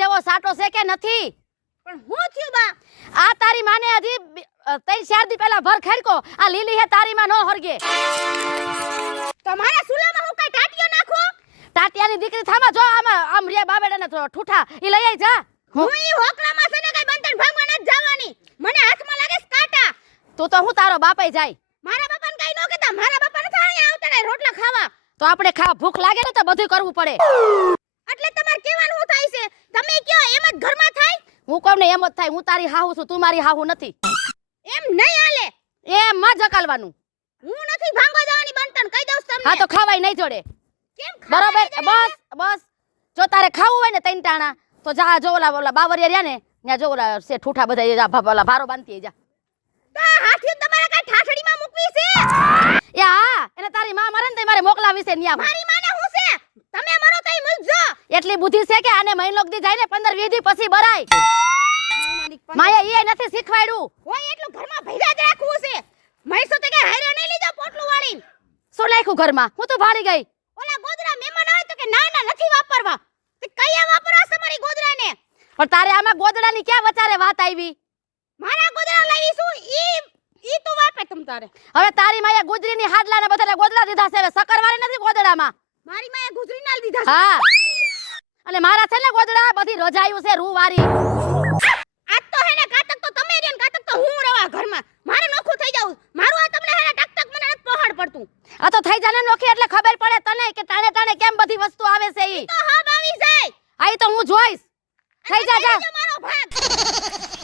જેવો સાટો છે કે નથી? પણ હું થયું બા? આ તારી માને હજી 3-4 દી પહેલા ભર ખેડકો. આ લીલી હે તારી માં નો હરગે. તમારા સુલામાં હું કઈ ટાટિયો નાખો? ટાટિયાની દીકરી થામા જો આમ રિયા બાબેડાને ઠૂઠા ઈ લઈ આઈ જા. હું ઈ હોકરામાં છે ને કઈ બંધન ભાંગવા ન જવાની. મને હાથમાં લાગે છે કાંટા. તું તો હું તારો બાપાઈ જાય. મારા બાપાને કઈ ન કહેતા. મારા બાપાને તો અહીંયા આવતા ને રોટલા ખાવા. તો આપણે ભૂખ લાગે ને તો બધું કરવું પડે. એટલે તમારે કહેવાનું શું થાય છે? તમે કયો એમ જ ઘરમાં થાય? હું કહું ને એમ જ થાય. હું તારી હાહુ છું, તું મારી હાહુ નથી. એમ નહીં હાલે. એમ માં જકાલવાનું. હું નથી ભાંગવા જવાની બંધન કહી દઉં તમને. હા તો ખવાય નહીં જોડે. કેમ બરોબર? બસ જો તારે ખાવું હોય ને તૈન ટાણા તો જા જો ઓલા બાવરિયા રહ્યા ને ત્યાં જો ઓલા છે ઠૂઠા બધા ભારો બાંધતી જા. તો હાથી તમારે કઈ ઠાઠડીમાં મૂકવી છે? એ હા એને તારી માં મરે ને તે મારે મોકલાવી છે ન્યા. મારી માને હું છે? તમે મરો તઈ મૂકજો. એટલી બુદ્ધિ છે કે આને મહિનો દી જાય ને 15-20 દી પછી બરાય. માયા એ નથી શીખવાડ્યું. ઓય એટલું ઘરમાં ભેગા જ રાખવું છે. મૈસો તો કે હારે નહીં લીધો પોટલું વાળીને. શું નાખ્યું ઘરમાં? હું તો ભાળી ગઈ. ઓલા ગોદરા મહેમાન આવે તો કે ના નથી વાપરવા. તે કયા વાપરવા છે મારી ગોદરાને? પણ તારે આમાં ગોદડાની ક્યાં વચારે વાત આવી? મારા ગોદરા લાવી છું ઈ તો વાપે તમ તારે. હવે તારી માયા ગુજરીની હાડલાને બધાને ગોદડા દીધા છે. હવે સકરવાળી નથી ગોદડામાં. મારી માએ ગુજરી ના દીધા છે. હા અને મારા છે ને ગોદડા બધી રજાયું છે રૂવારી. આજ તો હે ને કાતક તો તમે રેન કાતક તો હું રવા ઘરમાં. મારે નોખું થઈ જાવ. મારું આ તમને હે ને ટક મને નથી પહાડ પડતું. આ તો થઈ જાને નોખી એટલે ખબર પડે તને કે ટાણે ટાણે કેમ બધી વસ્તુ આવે છે ઈ. તો હા આવી જાય. આઈ તો હું જોઈશ. થઈ જા મારો ભાગ.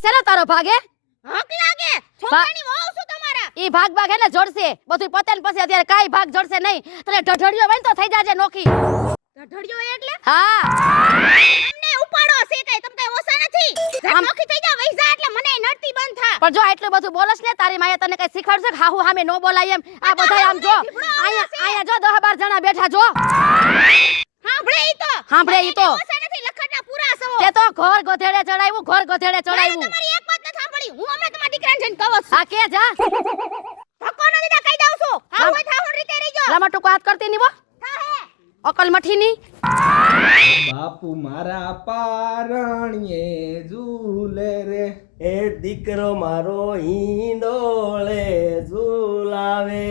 ચલો તારો ભાગે હક લાગે. છોકરાની વહુ છું તમારા. ઈ ભાગ હે ને જોડશે. બધું પતે ને પછી અત્યારે કાઈ ભાગ જોડશે નહીં. તને ઢઢડિયો હોય ને તો થઈ જાજે નોખી. ઢઢડિયો એટલે? હા તમને ઉપાડો છે કઈ તમ કઈ ઓસા નથી. નોખી થઈ જા વઈ જા એટલે મને નડતી બંધ થા. પણ જો આટલું બધું બોલસ ને તારી માએ તને કઈ શીખવાડશે કે હાહુ હામે નો બોલાય એમ? આ બધાય આમ જો આયા જો 10-12 જણા બેઠા જો. સાંભળે ઈ તો ઓસા નથી લખટના પૂરા છો. તે તો ઘર ગધેડે ચડાવ્યું. તમારી એક વાત ન સાંભળી. હું હમણાં તમારા દીકરાને જઈને કહું છું. હા કે જા. ધક્કો ન દીધા કહી દઉં છું. હા હોય થાહું રીતે રહીજો. લામાં ટુકો હાથ કરતી ની વો અકલ મઠીની. બાપુ મારા પારણ્યે ઝૂલે રે, એ દીકરો મારો હિંડોળે ઝૂલાવે.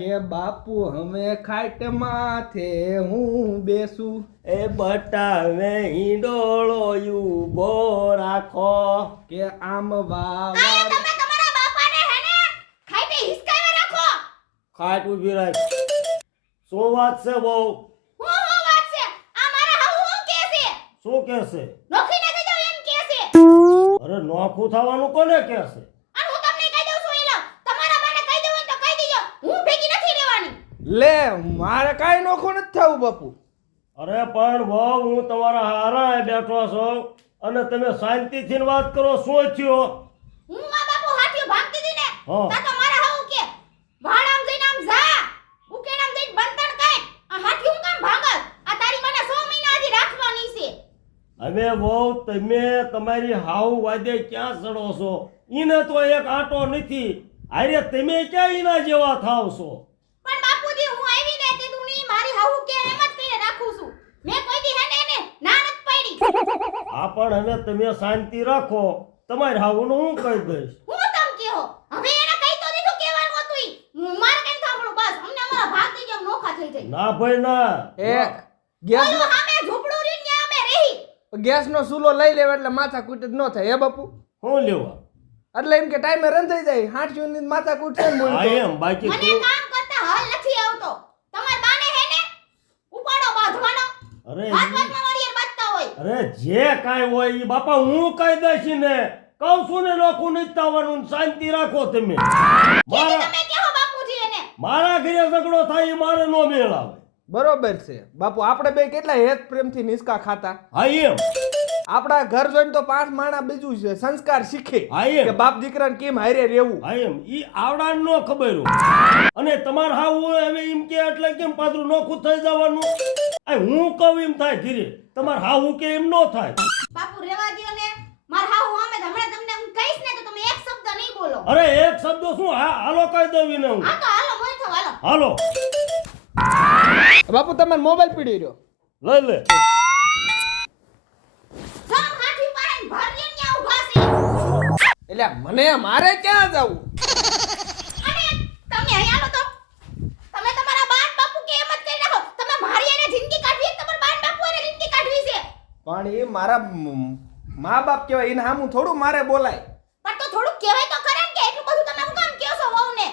કે બાપુ હવે ખાટ માથે હું બેસું, એ બટાવે હિંડોળો ઊભો રાખો. કે આમ આયા વાવા તમે તમારા બાપાને હે ને ખાઈટે હિસકાવે રાખો. ખાટ ઊભી રાખ. શું વાત છે બહુ? હું વાત છે? આ મારા હાઉ હું કે છે? શું કહેશે? નોખી નથી જાવ એમ કે છે. અરે નોખું થવાનું કોને કહેશે? અને હું તમને કહી દઉં છું એલો. તમારા બાને કહી દઉં તો કહી દેજો. હું ભેગી નથી રહેવાની. લે મારે કાઈ નોખું નથી થવું બાપુ. અરે પણ બહુ હું તમારા હારાએ બેઠો છું અને તમે શાંતિથી વાત કરો. શું થયો? હું આ બાપુ હાથીઓ ભાગતી હતી ને હા. તા તો મારા હાઉ કે ભાડામ જઈને આમ જા. ઉકેડામ જઈને બંતણ કાઢ. આ હાથી હું કામ ભાગલ? આ તારી મને 100 મહિના હજી રાખવાની છે. હવે બહુ તમે તમારી હાવ વાદે ક્યાં ચડો છો? ઈને તો એક આંટો નથી. અરે તમે ક્યાં ઈના જેવા થાવ છો? પણ બાપુજી હું આવી ને તે તું મારી હાઉ કે એમ જ કહીને રાખું છું. મેં કોઈ દી હેને એને ના નત પાડી. આ પણ હવે તમે શાંતિ રાખો. તમારી હાવનું હું કહી દઈશ. હું તમ કેહો હવે એને કહી તો દીધું કહેવાનું હતું ઈ. હું માર કઈ સાંભળું બસ. અમને અમારા ભાગ થઈ ગયા નોખા થઈ જાય. ના ભાઈ ના. એ ગેસ ઓલું સામે ઝૂંપડું રીન ને અમે રહી. ગેસનો ચૂલો લઈ લેવા એટલે માથા કૂટ જ ન થાય હે બાપુ. હું લેવા? એટલે એમ કે ટાઈમે રંધાઈ જાય. હાંઠિયુંની માથા કૂટ છે ને આ મૂળ એમ બાકી મને તું કામ કરતા હાલ નથી આવતો. તમાર બાને હે ને ઉપાડો બાંધવાનો. અરે વાત વાતમાં વારીએ બાંધતા હોય. અરે જે કાંઈ હોય ઈ બાપા હું કહી દઈશ ને. કહું છું ને નોખું નથી થવાનું. શાંતિ રાખો તમે. કેદી તમે કહો બાપુજી એને. મારા ઘરે ઝઘડો થાય ઈ મારે નો મેળ આવે. બરોબર છે બાપુ. આપણે બે કેટલા હેત પ્રેમથી નિષ્કા ખાતા. હા એમ. આપણા ઘર જોઈને તો 5 માણા બીજું છે સંસ્કાર શીખે હા એમ. કે બાપ દીકરાને કેમ હારે રહેવું. હા એમ. ઈ આવડાને નો ખબર હોય. અને તમાર હાવ હવે એમ કે એટલે કેમ પાછું નોખું થઈ જવાનું? આ હું કહું એમ થાય ઘરે. તમાર હાવ હું કે એમ નો થાય. બાપુ રેવા દ્યો ને. માર હાઉ અમે હમણાં તમને હું કહીશ ને તો તમે એક શબ્દ નહીં બોલો. અરે એક શબ્દ શું? હાલો કહી દઉં ને હું. હા તો હાલો મોય થો હાલો. હાલો બાપુ તમારે મોબાઈલ પીડી રહ્યો. લઈ લે. જામ એટલે મને મારે ક્યાં જવું? અને તમે અહીં આવો તો તમે તમારા બાન બાપુ કે એમ જ કરી રાખો. તમે મારી હારે જિંદગી કાઢવી છે, તમારા બાન બાપુ હારે જિંદગી કાઢવી છે. પણ એ મારા મા બાપ કહેવાય, એને સામું થોડું મારે બોલાય. પણ તો થોડુંક કહેવાય તો ખરા ને કે એટલું બધું તમે શું કામ કહો છો વહુને?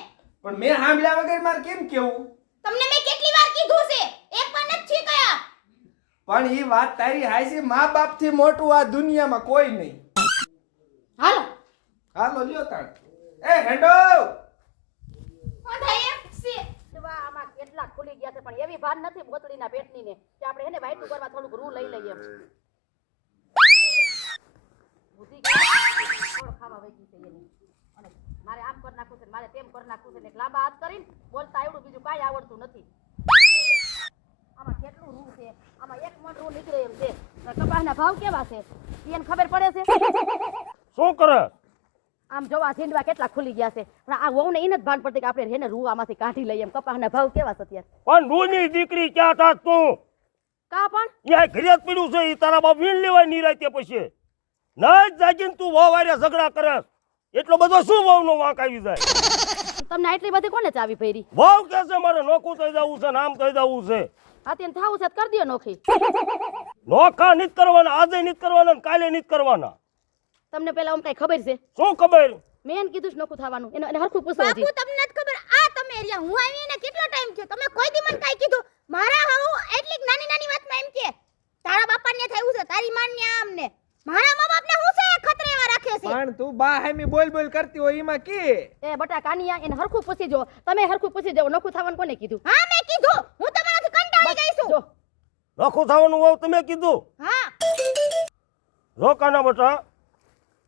પણ મેં સાંભળ્યા વગર મારે કેમ કેવું? તમને મેં કેટલી વાર કીધું છે, એક પણ નથી કયા. પણ એ વાત તારી હાચી, મા બાપ થી મોટું આ દુનિયામાં કોઈ નહીં. હાલો હાલો લ્યો તાણ. એ હેંડો બધા એક છે. એવા આમાં કેટલા ખુલી ગયા છે પણ એવી ભાન નથી બોતડીના પેટની ને કે આપણે એને વાઈટું કરવા થોડુંક રૂ લઈ લઈએ એમ. બુદ્ધિ કોણ ખાવા વહી છે એની. અને મારે આમ કરી નાખવું છે, મારે તેમ કરી નાખવું છે ને એક લાંબા હાથ કરીને બોલતા આવડું, બીજું કાંઈ આવડતું નથી. આમાં કેટલું રૂ છે, આમાં એક મણ રૂ નીકળે એમ છે. કપાસના ભાવ કેવા છે એને ખબર પડે છે? શું કરે? આમ જોવા ઝીંડવા કેટલા ખુલી ગયા છે પણ આ વહુને એને જ ભાન પડતી કે આપણે એને રૂ આમાંથી કાઢી લઈએ એમ. કપાસના ભાવ કેવા છે અત્યારે? પણ રૂની દીકરી ક્યાં થાત તું? કા પણ ત્યાં ઘરે જ પીડ્યું છે, ઈ તારા બાપ વીણ લેવાય નિરાતે પછી. ના જ જાગીને તું વહુ હારે ઝઘડા કરે. એટલો બધો શું વહુનો વાંક આવી જાય? તમને આટલી બધી કોને ચાવી ભરી? વહુ કે છે મારે નોખું થઈ જવું છે, નામ થઈ જવું છે. હા તેને થાવું છે તો કરી દો નોખી. નોખા નથી કરવાના, આજે નથી કરવાના ને કાલે નથી કરવાના. તમને પેલા આમ કઈ ખબર છે? શું ખબર? મેં એને કીધું છે નોખું થવાનું. એને હરખું પૂછો બાપુ હજી. તમને નથી ખબર, આ તમે રહ્યા હું આવી એને કેટલો ટાઈમ થયો, તમે કોઈ દી મને કાઈ કીધું? મારા હાઉ એટલી નાની નાની વાતમાં એમ કે તારા બાપાને થયું છે, તારી માનને આમ ને મારા મા બાપને હું છે ખતરે એવા રાખે છે. પણ તું બા હામી બોલ બોલ કરતી હોય એમાં કે? એ બટા કાનિયા એને હરખું પૂછી જો. તમે હરખું પૂછી જાવ નોખું થવાનું કોને કીધું? હા મેં કીધું, હું તમારાથી કંટાળી ગઈ છું. જો નોખું થવાનું વહુ તમે કીધું? હા રોકાના બટા,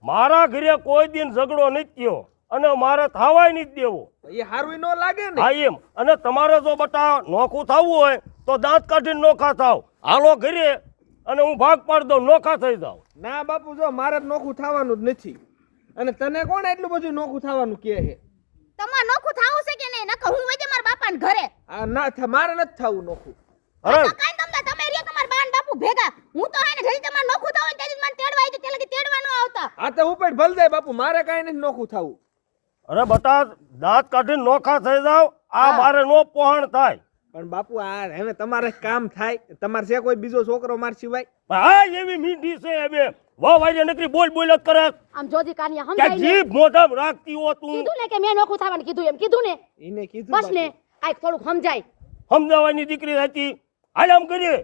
મારા ઘરે કોઈ દિન ઝઘડો નથી થયો અને મારે થવાય નથી દેવો. એ હારું નો લાગે ને? હા એમ. અને તમારે જો બટા નોખું થવું હોય તો દાંત કાઢીને નોખા થાવ. હાલો ઘરે અને હું ભાગ પાડી દઉં, નોખા થઈ જાવ. ના બાપુ, જો મારે જ નોખું થવાનું જ નથી. અને તને કોણ એટલું બધું નોખું થવાનું કહે છે? તમાર નોખું થાવું છે કે નહીં? નકર હું વજે મારા બાપાને ઘરે. આ ના મારે નથી થવું નોખું. અરે તો કાઈ તમે રહ્યા તમારા બાન બાપુ ભેગા. હું તો હાને જઈ તમાર નોખું થાવું ને તેથી મને તેડવા આવી તે લગી તેડવા ન આવતા. આ તો ઉપર ભલ જાય બાપુ, મારે કાંઈ નથી નોખું થવું. અરે બટા, દાંત કાઢીને નોખા થઈ જાવ. આ મારે નો પોહણ થાય. પણ બાપુ આ હવે તમારે કામ થાય? તમારે છે કોઈ બીજો છોકરો માર સિવાય? હા એવી મીઠી છે હવે. વહુ વાજે નકરી બોલ બોલ જ કરે. આમ જોજી કાનિયા કે સમજાય ને. જીભ મોઢામાં રાખતી હો તું. કીધું ને કે મેં નોખું થવાનું કીધું એમ કીધું ને. એને કીધું બસ ને કાંઈક થોડુંક સમજાય. સમજાવવાની દીકરી હતી. હાલ આમ કરીએ.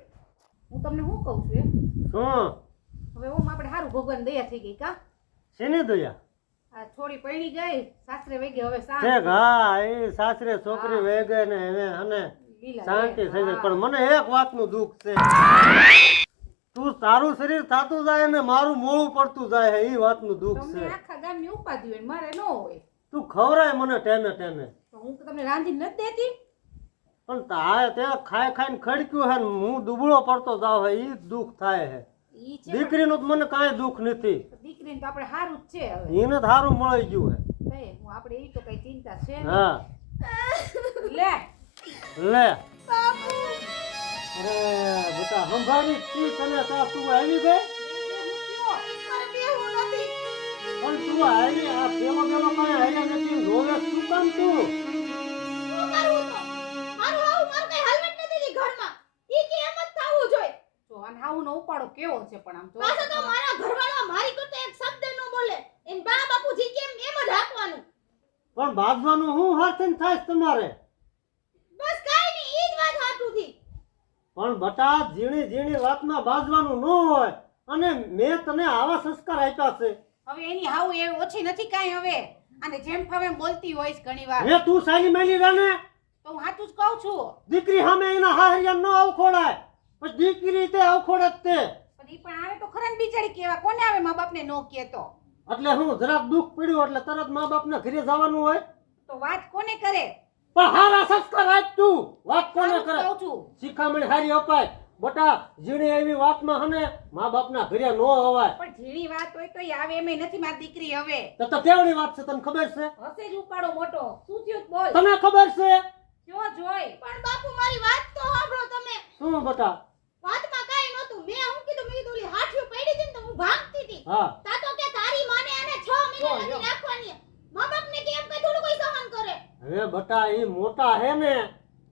હું તમને શું કહું છું શું હવે હું આપણે સારું ભગવાન દયા થઈ ગઈ કા? શેની દયા? આ છોડી પડી ગઈ સાસરે વહી ગઈ હવે ઠેક, હા એ સાસરે છોકરી વહી ગઈ ને હવે અને શાંતિ થઈ ગઈ. પણ મને એક વાતનું દુઃખ છે, તું તારું શરીર થાતું જાય ને મારું મોળું પડતું જાય છે, એ વાતનું દુઃખ છે. આખા ગામની ઉપાધિ હોય મારે ન હોય તું ખવરાય મને ટેમે ટેમે, તો હું તો તમને રાંધી નથી દેતી. પણ તારે તે ખાઈ ખાઈને ખડક્યું છે ને હું દુબળો પડતો જાવ છે, એ દુઃખ થાય છે. ઈ છે દીકરીનું તો મને કાંઈ દુઃખ નથી, દીકરીને તો આપણે સારું જ છે હવે. એને તો સારું મળી ગયું છે. હું આપણે ઈ તો કઈ ચિંતા છે નહીં. હા લે લે અરે બેટા સંભાળી તી તને તા તું આવી ગઈ. મારે બેહવું નથી. પણ તું આવી આ પેલો પેલો કઈ હાલ્યા નથી, રોવે શું કામ તું? શું કરવું તો? મારું હાઉ મારું કઈ હાલત નથી દી ઘરમાં. ઈ કે એમ જ થાવું જોઈએ. જો આને હાઉનો ઉપાડો કેવો છે પણ આમ જો પાછો તો મારા ઘરવાળા મારી કરતા એક શબ્દ ન બોલે. એન બા બાપુજી કેમ એમ જ રાખવાનું. પણ બાજવાનું હું હાથન થાય છે તમારે? બસ કાઈ નહીં, ઈ જ વાત હાટું થી. પણ બટા ઝીણી ઝીણી વાતમાં બાજવાનું ન હોય, અને મેં તને આવા સંસ્કાર આપ્યા છે. હવે એની હાઉ એ ઓછી નથી કાંઈ હવે. અને જેમ ફાવે એમ બોલતી હોઈશ ઘણી વાર. હે તું સાલી મેલી રાને તો હું સાચું જ કહું છું. દીકરી સામે એના હાહરિયા ન આવખોડાય, પછી દીકરી તે આવખોડે જ તે. પણ ઈ પણ આવે તો ખરા ને બિચારી કેવા કોને આવે મા બાપને નો કહેતો. એટલે હું જરાક દુઃખ પડ્યું એટલે તરત મા બાપના ઘરે જવાનું હોય. તો વાત કોને કરે? પણ હારા સંસ્કાર આપ તું, વાત કોને સારું જ કરે? કહું છું. શિખામણ હારી અપાય. બટા ઝીણી એવી વાતમાં હને મા બાપના ઘરે ન અવાય. પણ ઝીણી વાત હોય તો આવે એમ નથી મારી દીકરી હવે. તો કેવડી વાત છે તને ખબર છે? હશે જ ઉપાડો મોટો. શું થયું બોલ. તને ખબર છે? જો જોઈ. પણ બાપુ મારી વાત તો સાંભળો તમે. શું બટા? વાતમાં કાઈ નહોતું. મેં હું કીધું ઓલી હાથીઓ પડી હતી ને તો હું ભાગતી હતી. હા તા તો કે તારી માને આને 6 મહિના નથી અરે બટા ઈ મોટા હે ને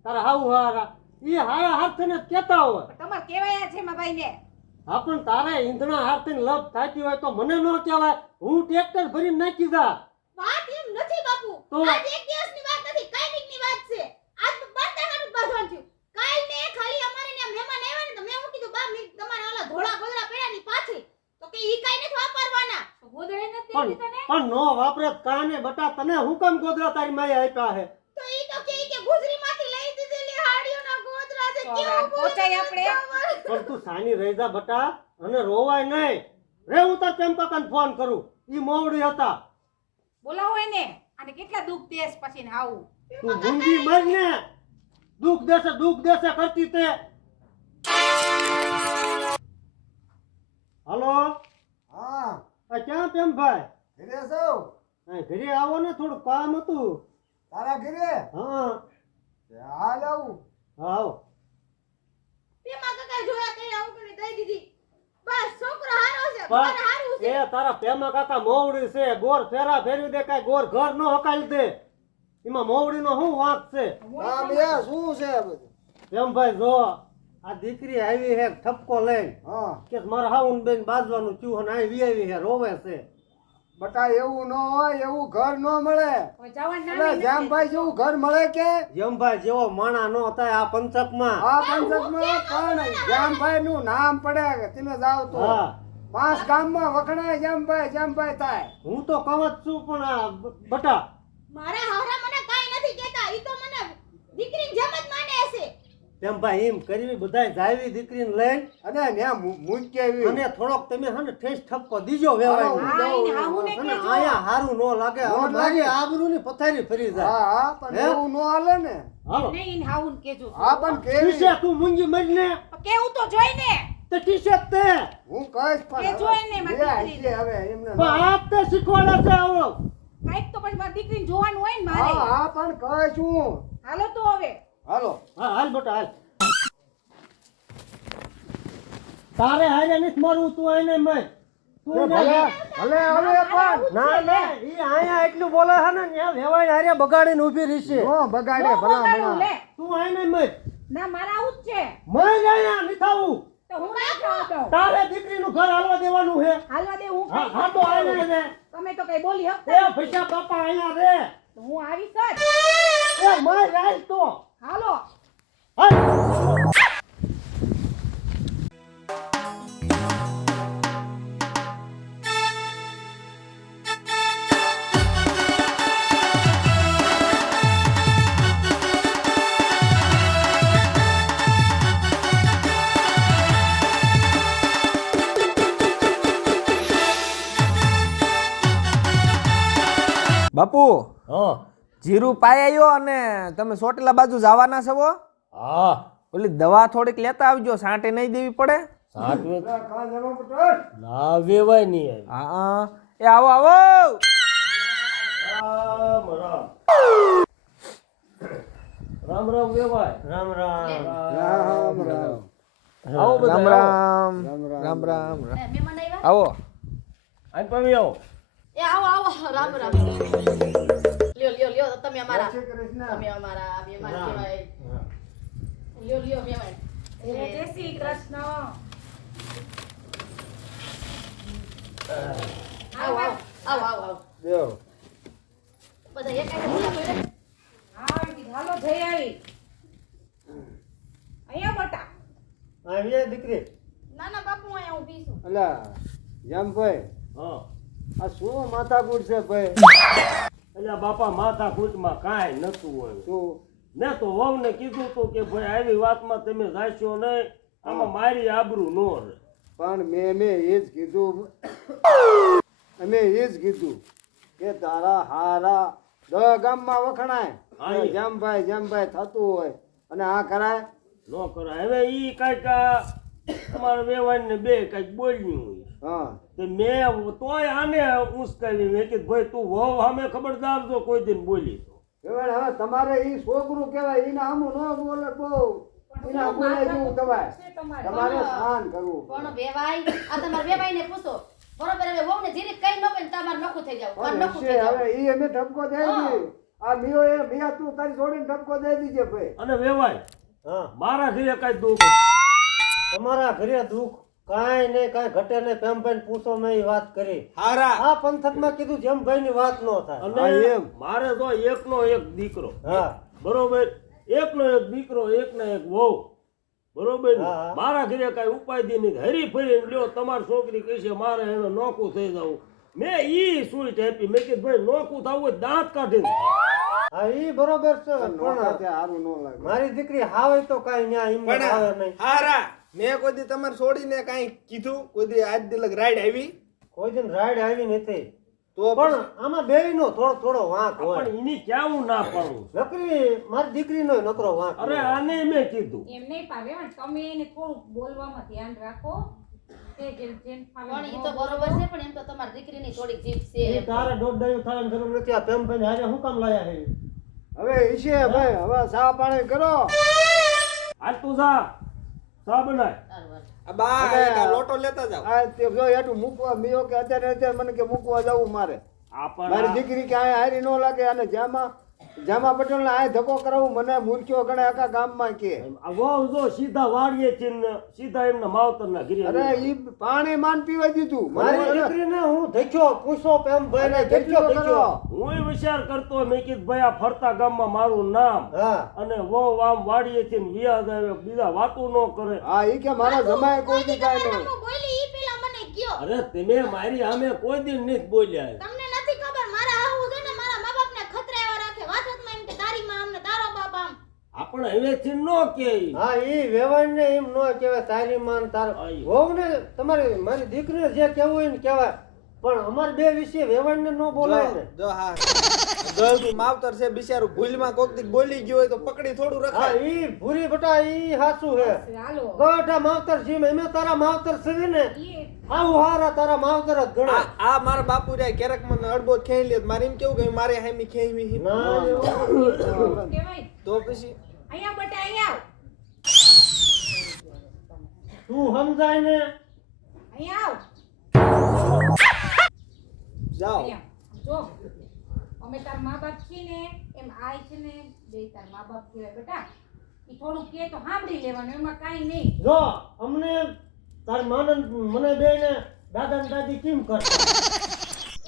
તારા હાવ હારા ઈ હારા હાથને કેતા હોય પણ તમારે કહેવાય છે મારા ભાઈને હા પણ તારે ઈંધણા હાથને લપ થાતી હોય તો મને ન કહેવાય હું ટ્રેક્ટર ભરીને નાખી દા વાત એમ નથી બાપુ તો? આજ એક દિવસની વાત નથી કાયમિકની વાત છે આજ બાંધાવાનું બાંધવાનું થયું કાલ ને ખાલી અમારે ત્યાં મહેમાન આવ્યા ને તો મેં હું કીધું બા મેં તમારા ઓલા ધોળા ગોદડા પડ્યા ની પાછી તો કે ઈ કાઈ નથી વાપરવાના ગોદડે નથી પણ દીધી તને પણ નો વાપરે કાને બટા તને હું કેમ ગોદરા તારી માએ આપ્યા હે તો ઈ તો કે ગુજરીમાંથી લઈ દીધેલી હાડીઓના ગોદડા છે તો કેવું પહોંચાય આપણે પણ તું સાની રહી જા બટા અને રોવાય નહીં રે હું તાર પ્રેમ કાકાને ફોન કરું ઈ મોવડી હતા બોલાવો એને અને કેટલા દુઃખ દેશ પછી ને આવું તું ગુંજી મર ને દુઃખ દેશે કરતી તે હાલો હા આ ક્યાં પ્રેમ ભાઈ ઘરે સૌ આ ઘરે આવો ને થોડું કામ હતું તારા ઘરે હા હાલ આવું આવો પેમા કાકા જોયા કઈ આવું કરી દઈ દીધી બસ છોકરો હારો છે પણ ઘર હારું છે એ તારા પ્રેમા કાકા મોવડી છે ગોર ફેરા ફેરવી દે કાંઈ ગોર ઘર નો હકાલી દે એમાં મોવડી નો શું વાંક છે આમ એ શું છે બધું પ્રેમ ભાઈ જો આ દીકરી આવી હે ઠપકો લઈને હા કે મારા હાઉન બેન બાજવાનું થયું અને આવી આવી હે રોવે છે બટા એવું ન હોય એવું ઘર ન મળે કોઈ જવાનું નામ એટલે જામભાઈ જેવું ઘર મળે કે જમભાઈ જેવો માણા નો થાય આ પંચકમાં આ પંચકમાં પણ જામભાઈ નું નામ પડે કે તમે જાવ તો હા 5 ગામમાં વખણાય જામભાઈ થાય હું તો કહું જ છું પણ આ બટા મારા હારા મને કાઈ નથી કહેતા ઈ તો મને દીકરીની જેમ જ માને છે જમભાઈ એમ કરવી બધાય જાવી દીકરીને લઈને અને ન્યા મૂકી આવી અને થોડોક તમે હે ને ઠેસ ઠપકો દીજો વેવાય હા એને હાહુને અને કહેજો આયા હારું નો લાગે નો હવે લાગે. લાગે આબરૂની પથારી ફરી જાય હા હા પણ હે? એવું ન હાલે ને હાલો નહીં એને હાહુન કહેજો હા પણ કેવી ટીશે તું મૂંગી મરીને કેવું તો જોઈને તે ટીશે તે હું કહીશ કે જોઈ ને પણ મારી બે આઈ છે હવે એમને પણ આ તે શીખવાડે છે આવડો કાંઈક તો પછી મારી દીકરીને જોવાનું હોય ને મારે હા હા પણ કહીશ હું હાલો તો હવે હાલો હા હાલ બેટા હાલ તારે હારે નથી મારવું તું આઈને મર તું ભલે ના ભલે હવે પણ ના ના ઈ આયા એટલું બોલે છે ને ત્યાં વેવાય હારે બગાડીને ઊભી રહી છે નો બગાડે નો ભલા બગાડું, ભલા લે તું આઈને મર ના મારા આવું જ છે મર આયા નથી થાવું તો હું ના ખાવ તો તારે દીકરીનું ઘર હાલવા દેવાનું છે હાલવા દે હું હા કઈ હા તો આઈને રે તમે તો કઈ બોલી એ હકતા ભૈસા બાપા અહીંયા રે તો હું આવીશ જ એ મર રાલ તો હાલો હાલ બાપુ હા જીરું પાઈ આવ્યો અને તમે ચોટીલા બાજુ જવાના છો હા ઓલી દવા થોડીક લેતા આવજો સાંટે નહીં દેવી પડે સાચવે કાં જમો પટેલ ના વેવાય નહીં હા એ આવો આવો રામ રામ રામ રામ વેવાય રામ રામ રામ રામ આવો બધા રામ રામ રામ રામ. રામ રામ એ મહેમાન આવ્યા આવો આઈ પમી આવો એ આવો આવો રામ રામ લ્યો તમે અમારા જય શ્રી કૃષ્ણ. તમે અમારા મહેમાન રામ. કહેવાય લ્યો મહેમાન જય શ્રી કૃષ્ણ આવો આવો આવો આવો આવો લ્યો. બધા એક એક બોલા હા કીધું હાલો જઈ આવી અહીંયા બટા આવી દીકરી નાના બાપુ અહીંયા ઊભી છું અલા જામભાઈ હા આ શું માથાકૂટ છે ભાઈ એટલે બાપા માથા કૂટમાં કાંઈ નતું હોય શું મેં તો વહુને કીધું તું કે ભાઈ આવી વાતમાં તમે જાશો નહીં આમાં મારી આબરૂ નો રહે પણ મેં એ જ કીધું અમે એ જ કીધું કે તારા હારા 10 ગામમાં વખણાય હા, એ. જામભાઈ થતું હોય અને આ કરાય ન કરાય હવે ઈ કાંઈક તમારા વેવાઈને બે કાંઈક બોલ્યું હોય હા તો મેં તોય આને ઉશ્કેરી મેં કીધું ભાઈ તું વહુ સામે ખબરદાર જો કોઈ દિન બોલી તો કહેવાય હવે તમારે ઈ છોકરું કહેવાય ઈને આમું ન બોલે બહુ ઈને બોલે જેવું કહેવાય તમારે સ્નાન કરવું પણ વેવાય આ તમારા વેવાઈને પૂછો બરોબર હવે વહુને જીરીક કઈ ન પડે તમારે નખું થઈ જાવ પણ નખું હશે થઈ જાવ હવે ઈ અમે ઠપકો દઈ દી આ મિયો એ મિયા તું તારી જોડીને ઠપકો દઈ દીજે ભાઈ. અને વેવાય હા મારા ઘરે કઈ દુઃખ તમારા ઘરે દુઃખ કાંઈ નહીં, કાંઈ ઘટે નહીં. પ્રેમભાઈને પૂછો, મેં ઈ વાત કરી. હારા આ પંથકમાં કીધું જેમભાઈ ની વાત ન થાય. અને એમ. મારે તો એકનો એક દીકરો હા બરોબર, એકનો એક દીકરો, એકને એક વહુ બરોબર ને? હા. મારા ઘરે કઈ ઉપાધિ નહીં. હરી ફરીને લ્યો તમારી છોકરી કહે છે મારે એને નોખું થઈ જવું. મેં ઈ સુઈટ આપી. મેં કીધું ભાઈ નોખું થવું હોય દાંત કાઢીને હા ઈ બરોબર છે, નોખા પણ તે હારું ન લાગે. મારી દીકરી હાવે તો કાંઈ ન્યા એમને આવે પણ નહીં. હારા મેં કોઈ દી તમારે છોડીને કાંઈ કીધું? કોઈ દી આજ દિલક રાઈડ આવી? કોઈ દિન રાઈડ આવી નથી. તો પણ આમાં બેયનો થોડો થોડો વાંક હોય. પણ એની ક્યાં હું ના પાડું? નકરી મારી દીકરીનો નકરો વાંક અરે હોય. આને મેં કીધું એમ નહીં પાવે પણ તમે એને થોડુંક બોલવામાં ધ્યાન રાખો કે જેમ ફાવે પણ ન ઈ તો બોલો. બરોબર છે પણ એમ તો તમારી દીકરીની થોડીક જીભ છે ઈ એમ. તારે દોડાયું થવાની જરૂર નથી. આ પ્રેમભાઈને હારે શું કામ લાયા છે? હવે ઈશે ભાઈ હવે ચા પાણી કરો. આજ તું જા સા બનાય. સારું, હાલો. આ બા અને એક આ લોટો લેતા જાવ. આ તે જો એટું મૂકવા મિયો કે અત્યારે મને કે મૂકવા જવું મારે. આ મારી પણ દીકરી કે આ હારી ન લાગે અને જામા પટેલ આ ધક્કો કરાવું મને મૂર્ખ્યો ગણે આખા ગામમાં કે. આ વહુ જો સીધા વાડીએ થી ને સીધા એમના માવતરના ઘરે અરે ઈ પાણી માન પીવા દીધું. મારી મને દીકરીને હું ધક્યો પૂછો પ્રેમભાઈને અરે ધક્યો ધક્યો કરો. ધક્યો. હું વિચાર કરતો મેં કીધું ભાઈ આ ફરતા ગામમાં મારું નામ હા અને વહુ આમ વાડીએ થી ને વ્યાજ આવે બીજા વાતું ન કરે. હા ઈ કે મારા જમાય કોઈ દી કાંઈ તમારા નહીં. હામું બોલી ઈ પેલા મને કયો. અરે તમે મારી સામે કોઈ દિન નથી બોલ્યા. તમને નથી ખબર મારા હાહુ છે ને મારા મા બાપને ખતરાવા રાખે. વાતમાં એમ કે તારી માં આમ ને તારો બાપ આમ. આપણે હવેથી ન કે હા ઈ વેવાણને એમ ન કહેવાય તારી માન તાર આઈ. વહુને તમારી મારી દીકરીને જે કહેવું હોય ને કહેવાય, પણ અમાર બે વિશે વેવાણને ન બોલાય ને. જો હા ગળદું માવતર છે બિચારું, ભૂલમાં કોક દી બોલી ગયું હોય તો પકડી થોડું હા રખાય. ઈ ભૂરી બટા ઈ હાસું હે. હાલો ગઢા માવતર જીમ એમે તારા માવતર સવી ને ઈ આવું હારા તારા માવતર જ ગણાય. આ મારા બાપુ રે ક્યારેક મને અડબો ખેઈ લે મારે એમ કેવું કે મારે હામી ખેઈ ના એવું કહેવાય તો પછી અહીંયા બટા અહીંયા આવ તું સમજાય ને. અહીંયા આવ જાઓ. અહીંયા જો અમે તાર મા બાપ છીએ ને એમ આય છે ને બે તાર મા બાપ કહેવાય બેટા ઈ થોડું કે તો સાંભળી લેવાનું એમાં કાંઈ નહીં જો અમને તાર માનન મને બેને દાદા ને દાદી કેમ કરતા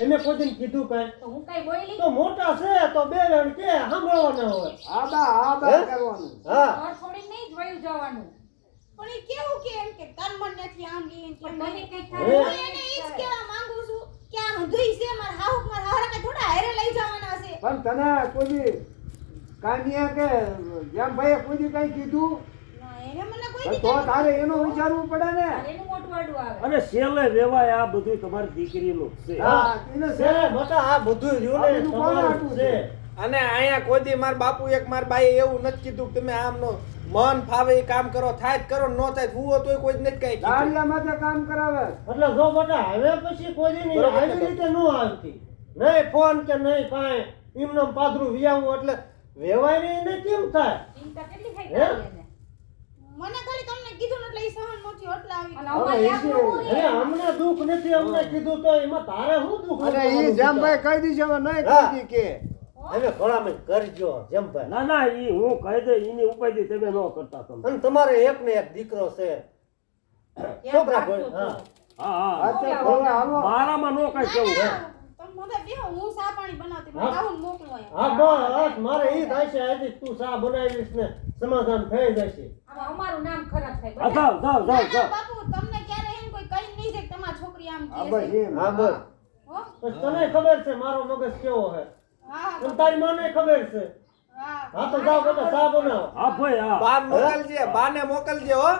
એને કોઈ દિન કીધું કાંઈ? તો હું કાંઈ બોલી તો મોટા છે તો બે જણ કે સાંભળવાના હોય. આબા હે? કરવાનું. હા ઘર છોડી નહીં જોયું જવાનું પણ ઈ કેવું કે એમ કે તન મન નથી આમ ઈ એમ કે પણ મને કઈ હે? થાય હું એને ઈ જ કહેવા માંગુ છું કે આ હંધુઈ છે મારા હાહુ મારા હારા કે થોડા હારે લઈ જવાના છે. પણ તને કોઈ દી કાનિયા કે જેમ ભાઈએ કોઈ દી કાંઈ કીધું? ના, એને મને કોઈ પણ દી તો તારે એનું વિચારવું પડે ને. એનું મોટું આડું આવે અને છેલ્લે વેવાય આ બધું તમારી દીકરીનું જ છે. હા એને છે બટા આ બધું રહ્યું આ ને બધું કોણ તમારું હાટું છે. છે? અને અહીંયા કોઈ દી મારા બાપુ એક મારા બાઈએ એવું નથી કીધું કે તમે આમનો મન ફાવે એ કામ કરો, થાય જ કરો, ન થાય તો હુઓ તોય કોઈ જ નથી કાંઈ કીધું. દાળિયા માથે કામ કરાવે. એટલે જો બટા હવે પછી કોઈ દી નહીં બરોબર આવી રીતે ન આવતી નહીં ફોન કે નહીં કાંઈ એમને પાદરું વિયાવું એટલે વેવાય ને એને કેમ થાય? ચિંતા કેટલી થઈ હે? ગઈ એને મને ખાલી તમને કીધું ને એટલે ઈ સહન નહોતી એટલે આવી અને ગઈ. અમારે હવે આપણું બોલે. અરે અમને દુઃખ નથી અમને કીધું તો એમાં તારે શું દુઃખ અને ઈ લેવાનું જેમ બીજા? ભાઈ કહી દીશે હવે નહીં હા. કહી દી કે હવે ભલામણ કરજો જેમ ભાઈ. ના ના ઈ હું કહી દે એની ઉપાધિ તમે ન કરતા તમે. અને તમારે એક ને એક દીકરો છે છોકરા રાખજો ભાઈ. હા તો. હા હા આ તો હવે હાલો. મારામાં નો કઈ કેવું હે. તમે બધા બેહો હું ચા પાણી બનાવતી હા. મને આવું મોકલો એમ. હા બસ મારે ઈ થાય છે આજે તું ચા બનાવીશ ને સમાધાન થઈ જશે. આમાં અમારું નામ ખરાબ થાય આ બેટા. જાઓ જાઓ ના, જાઓ ના, જાઓ. બાપુ તમને ક્યારે એમ કોઈ કહી નહીં છે કે તમારી છોકરી આમ આ કહે બસ છે. એમ. હા બસ હો? પણ તને ખબર છે મારો મગજ કેવો હે હા અને તારી માને ખબર છે. હા હા તો જાઓ બધા ચા બનાવો. હા ભાઈ હા બાને મોકલજે હો.